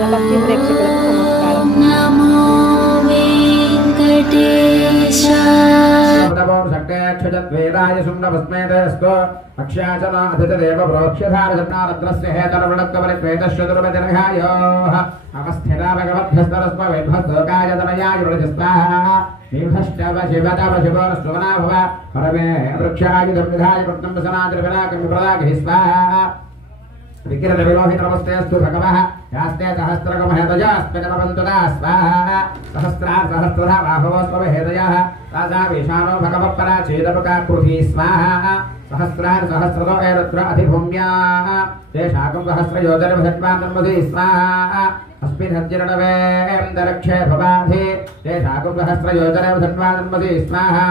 Channel భక్తి ప్రేక్షకులకు నమస్కారం. विकिरणविलोहितमस्तेऽस्तु भगवः यास्ते सहस्रगमहेतजास्मिनवन्तुदा स्वाहा सहस्रार् सहस्रधा बाहवस्वहेतयः तासा विशानो भगवः पराचेदपकाकृति स्वाहा सहस्रार् सहस्रतो एरत्र अधिभूम्याः तेषाकं सहस्रयोजनभद्वान्मधि स्वाहा अस्मिन् हज्जरणवेन्दरक्षे भवाधि तेषाकं सहस्रयोजनभद्वान्मधि स्वाहा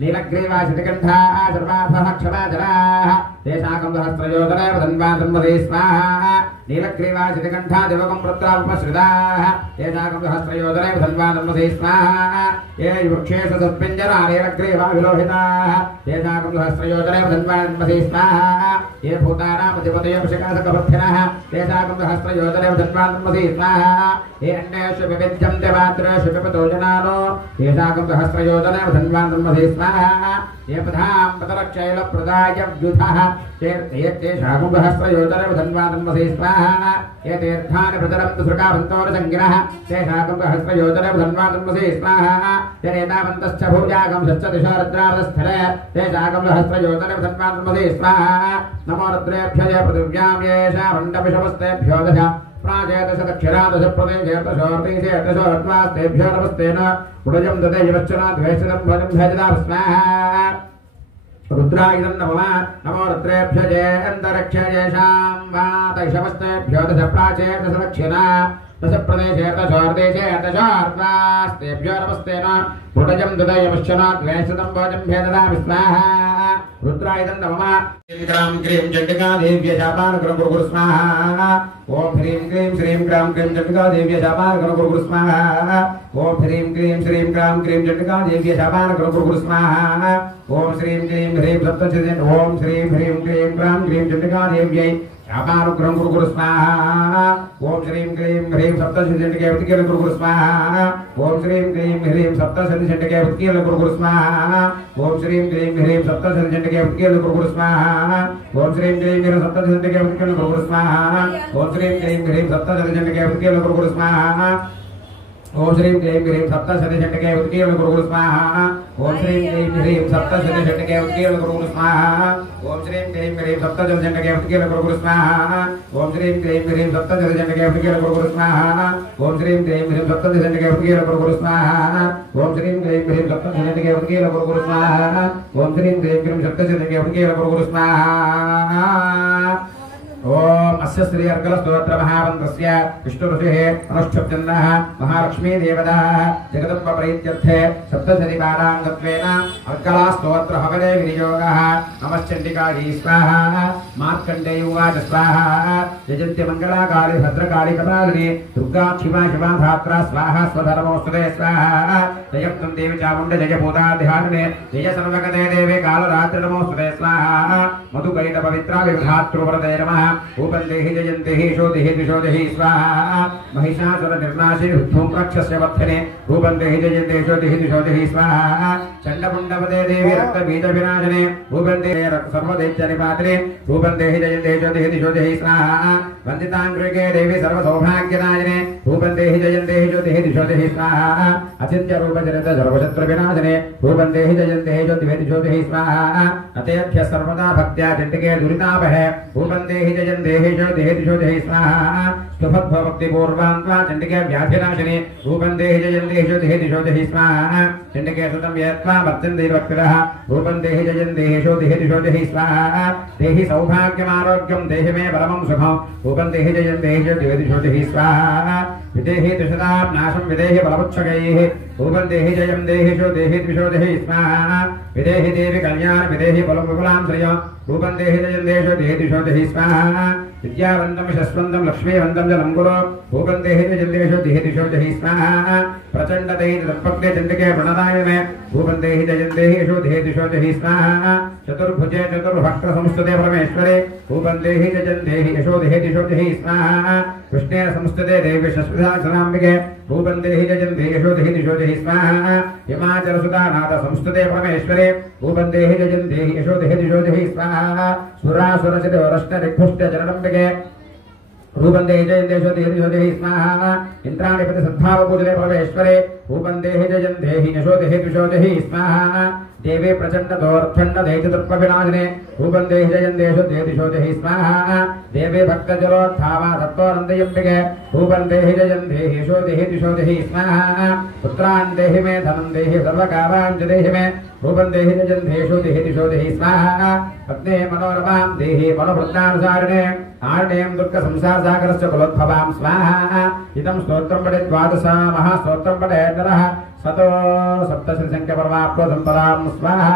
नीलग्रीवाचितकण्ठा सर्वार्थः क्षमाजराः तेषाकं सहस्रयोजनभद्वान्मधि स्वाहा नीलग्रीवाचितकण्ठा दिवकं पुत्रापश्रिताः तेषाकं सहस्रयोजनभद्वान्मधि स्वाहा ये वृक्षेषु सत्पिञ्जरा नीलग्रीवा विलोहिताः तेषाकं सहस्रयोजनभद्वान्मधि स्वाहा ये भूतानामधिपतयभिषेकासकवर्धिनः तेषाकं सहस्रयोजनभद्वान्मधि स्वाहा ये अन्येषु विविध्यन्ते पात्रेषु पिबतो जनानो तेषाकं सहस्रयोजनभद्वान्मधि स्वाहा ये पधां पतरक्षैलप्रदाय व्युधः तेषाकं सहस्रयोजनभद्वान्मधि स्वाहा ये तीर्थानि प्रचरन्तु सृकावन्तोरसङ्गिनः तेषाकं सहस्रयोजनभद्वान्मधि स्वाहा ये नेतावन्तश्च भुजागं सच्चदिशारद्रावस्थले तेषाकं सहस्रयोजनभद्वान्मधि स्वाहा नमो रुद्रेभ्यो ये पृथिव्यां येषा मण्डपिशवस्तेभ्यो दश प्राचेतस दक्षिणादश प्रदेशेतशोर्तीशेतशोर्त्वास्तेभ्यो नमस्तेन उडजं ददे यवच्चना द्वेषनं भजं भेजदां स्वाहा रुद्रायं नमः नमो रुद्रेभ्यो ये अन्तरिक्षे येषां वातैशवस्तेभ्यो दश प्राचेतस दक्षिणा दश प्रदेशेतशोर्तीशेतशोर्त्वास्तेभ्यो नमस्तेन उडजं ददे यवच्चना द्वेषनं भजं भेजदां स्वाहा रुद्रायं नमः क्रां क्रीं चण्डिका देव्यै शापानुग्रहं कुरु स्वाहा ओम ह्रीं क्लीं श्रीं क्रां क्रीं चण्डिका देव्यै शापानुग्रहं कुरु स्वाहा ओम ह्रीं क्लीं श्रीं क्रां क्रीं चण्डिका देव्यै शापानुग्रहं कुरु स्वाहा ओम श्रीं क्लीं ह्रीं सप्तशती ओम श्रीं ह्रीं क्लीं क्रां क्रीं चण्डिका देव्यै शापानुग्रहं कुरु स्वाहा ओम श्रीं क्लीं ह्रीं सप्तशती चण्डिके कुरु स्वाहा ओम श्रीं क्लीं ह्रीं सप्तशती चण्डिके कुरु स्वाहा ओम श्रीं क्लीं ह्रीं सप्तशती चण्डिके कुरु स्वाहा ओम श्रीं क्लीं ह्रीं सप्तशती चण्डिके कुरु स्वाहा ओम श्रीं क्लीं ह्रीं सप्तशती चण्डिके कुरु स्वाहा ओम श्रीं क्लीं ह्रीं सप्तशती चण्डिके कुरु स्वाहा ओम श्रीं क्लीं ह्रीं सप्तशती चण्डिके कुरु स्वाहा ओम श्रीं क्लीं ह्रीं सप्तशती चण्डिके कुरु स्वाहा ओम श्रीं क्लीं ह्रीं सप्तशती चण्डिके कुरु स्वाहा ओम श्रीं क्लीं ह्रीं सप्तशती चण्डिके कुरु स्वाहा ओम श्रीं क्लीं ह्रीं सप्तशती चण्डिके कुरु स्वाहा ओम श्रीं क्लीं ह्रीं सप्तशती चण्डिके कुरु स्वाहा ओम अस्य श्री अर्गल स्तोत्र महामन्त्रस्य विष्णु ऋषिः अनुष्ठुप्छन्दः महालक्ष्मी देवता जगदम्ब प्रीत्यर्थे सप्तशती पाराङ्गत्वेन अर्गला स्तोत्र हवने विनियोगः नमश्चण्डिकायै स्वाहा मार्कण्डेय उवाच स्वाहा यजन्ति मङ्गलाकाली भद्रकाली कपालिनी दुर्गा शिवा शिवा धात्रा स्वाहा स्वधर्मोस्तुते स्वाहा जयं तं देवी चामुण्ड जय भूताधिहारिणे जय सर्वगते देवी कालरात्रि नमोस्तुते स्वाहा मधुकैट पवित्रा विधातृवरदे नमः उपन्देहि जयन्तेहि शोधिहि दिशोधिहि स्वाहा महिषासुर निर्नाशि धूम रक्षस्य वर्धने उपन्देहि जयन्तेहि शोधिहि दिशोधिहि स्वाहा चण्डमुण्डपदे देवी रक्तबीज विनाशने उपन्देहि सर्वदैत्य निपातने उपन्देहि जयन्तेहि शोधिहि दिशोधिहि स्वाहा वन्दिताङ्ग्रिके देवी सर्वसौभाग्यदायिने उपन्देहि जयन्तेहि शोधिहि दिशोधिहि स्वाहा अचिन्त्य रूपजनित सर्वशत्रु विनाशने उपन्देहि जयन्तेहि शोधिहि दिशोधिहि स्वाहा अतेभ्य सर्वदा भक्त्या चण्डिके दुरितापहे उपन्देहि जयन्तेहि शोधिहि दिशोधिहि स्वाहा स्तुभक्तिपूर्वान्त्वा चण्डिके व्याधिनाशिने रूपन्देहि जयन्तेहि शोधिहि दिशोधिहि स्वाहा चण्डिके सुतं यत्त्वा वर्तन्ते भक्तिरः रूपन्देहि जयन्तेहि शोधिहि दिशोधिहि स्वाहा देहि सौभाग्यमारोग्यं देहि मे परमं सुखं रूपन्देहि जयन्तेहि शोधिहि दिशोधिहि स्वाहा विदेहि त्रिशतां नाशं विदेहि बलमुच्छकैः रूपन्देहि जयं देहि शोधिहि दिशोधिहि स्वाहा विदेहि देवी कल्याण विदेहि बलं विपुलां श्रियं रूपन्देहि जयन्तेहि शोधिहि दिशोधिहि स्वाहा विद्यावन्तं शस्वन्तं लक्ष्मीवन्तं च नङ्कुरो भूपन्देहि जन्देषु दिहिदिशो जहि स्वाहा प्रचण्डते तत्पक्ते चण्डिके प्रणदाय मे भूपन्देहि जयन्देहिषु दिहिदिशो जहि स्वाहा चतुर्भुजे चतुर्भक्त संस्थिते परमेश्वरे भूपन्देहि जयन्देहि यशो दिहिदिशो जहि स्वाहा कृष्णेन संस्थिते देवी शस्वधासनाम्बिके भूपन्देहि जयन्देहि यशो दिहिदिशो जहि स्वाहा हिमाचलसुतानाथ संस्थिते परमेश्वरे भूपन्देहि जयन्देहि यशो दिहिदिशो जहि स्वाहा सुरासुरचितवरष्टरिक्पुष्टचरणम्बिके भूपन्देहि जयन्देहि यशो दिहिदिशो जहि स्वाहा इन्द्राणिपति सद्भावपूजिते परमेश्वरे भूपन्देहि जयन्देहि यशो दिहिदिशो जहि स्वाहा देवी प्रचण्डदोर्खण्डदैत्यतर्पविनाशिने भूपन्देहि जयन्देषु देदिशो जहि स्वाहा देवी भक्तजलोत्थावा सत्त्वानन्दयम्बिके भूपन्देहि जयन्देहि यशो दिहिदिशो जहि स्वाहा पुत्रान् देहि मे धनं देहि सर्वकामान् च देहि मे भूपन्देहि जयन्देषु दिहिदिशो जहि स्वाहा पत्ने मनोरमां देहि मनोवृत्तानुसारिणे आर्णेयं दुर्गसंसारसागरस्य कुलोद्भवां स्वाहा इदं स्तोत्रं पठे द्वादश महास्तोत्रं पठे नरः सतो सप्तश्रीशङ्करपरमाप्तो सम्पदां स्वाहा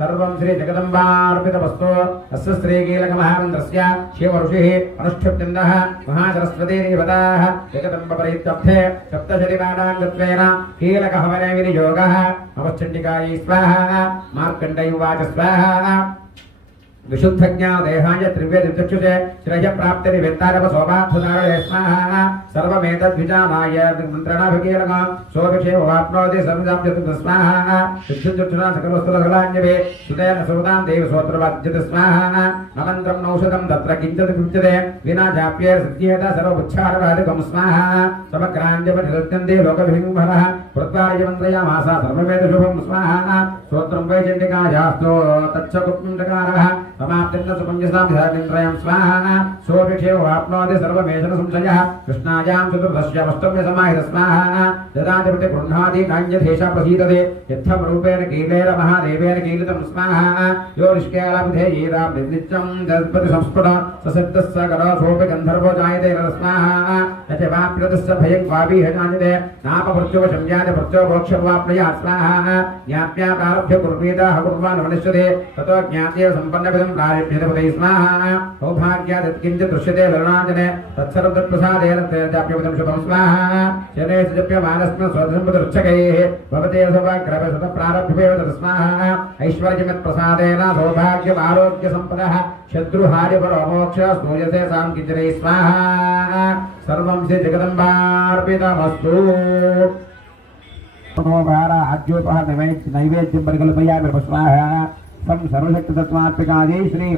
सर्वं श्री जगदम्बार्पितमस्तु अस्य श्रीकीलकमहामन्त्रस्य शिवऋषिः अनुष्ठुप्तिन्दः महासरस्वतीदेवताः जगदम्बपरित्यर्थे सप्तशतिमानाङ्गत्वेन कीलकहवने विनियोगः नमश्चण्डिकायै स्वाहा मार्कण्डेय उवाच स्वाहा विशुद्धज्ञानदेहाय त्रिव्यदिचक्षुषे श्रेयप्राप्तिर्वेत्तारव शोभार्थधारणे स्वाहा सर्वमेतद्विजानाय मन्त्रणाभिकीलकं सोऽभिषेकमाप्नोति सर्वदां चतुर्थ स्वाहा विद्युच्चक्षुषा सकलवस्तुलकलान्यवे सुतेन सुहृदां देवसोत्रवाद्यत स्वाहा नमन्त्रं नौषधं तत्र किञ्चित् विद्यते विना जाप्येर सिद्ध्येत सर्वोच्चारवादिकं स्वाहा समग्रान्त्यपनिरुत्यन्ते लोकभिङ्भरः कृत्वायमन्त्रयामासा सर्ववेदशुभं स्वाहा स्तोत्रं वै चण्डिकायास्तो तच्चकुप्तकारः समाप्तिन्न सुपञ्चसां ध्यानेन्द्रयं स्वाहा सोऽभिषेकमाप्नोति सर्वमेषण संशयः कृष्णायां चतुर्दश्यामष्टम्य समाहित स्वाहा ददातिपति गृह्णाति नान्यथेषा प्रसीदते यत्थं रूपेण कीलेन महादेवेन कीलितं स्वाहा यो निष्केलविधेयेदां निर्नित्यं दस्पति संस्फुट ससिद्धः सकरोऽपि गन्धर्वो जायते स्वाहा न च वाप्यतस्य भयं क्वापि ह जायते नापमृत्युवशं जायते मृत्योर्मोक्षवाप्नुयात् स्वाहा ज्ञात्यादारभ्य कुर्वीतः कुर्वान् मनुष्यते ततो ज्ञाते सम्पन्नविदं प्रारभ्यते पदे स्वाहा सौभाग्यात् यत्किञ्चित् दृश्यते ललनाजने तत्सर्वं तत्प्रसादेन तेजाप्यविदं शुभं स्वाहा शने जप्यमानस्मिन् स्वसम्पदरुच्चकैः भवते सौभाग्यः सतप्रारभ्यमेव तत् स्वाहा ऐश्वर्यमत्प्रसादेन सौभाग्यम् आरोग्यसम्पदः शत्रुहारिपरमोक्ष स्तूयते सां किञ्चिरै स्वाहा सर्वं श्री जगदम्बार्पितमस्तु आद्योपहार नैवेद्यं परिकल्पयामि स्वाहा सं सर्वशक्तितत्त्वात्मिकायै श्री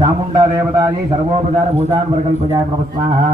चामुण्डा देवतायै सर्वोपचार भूतान् परिकल्पयामि स्वाहा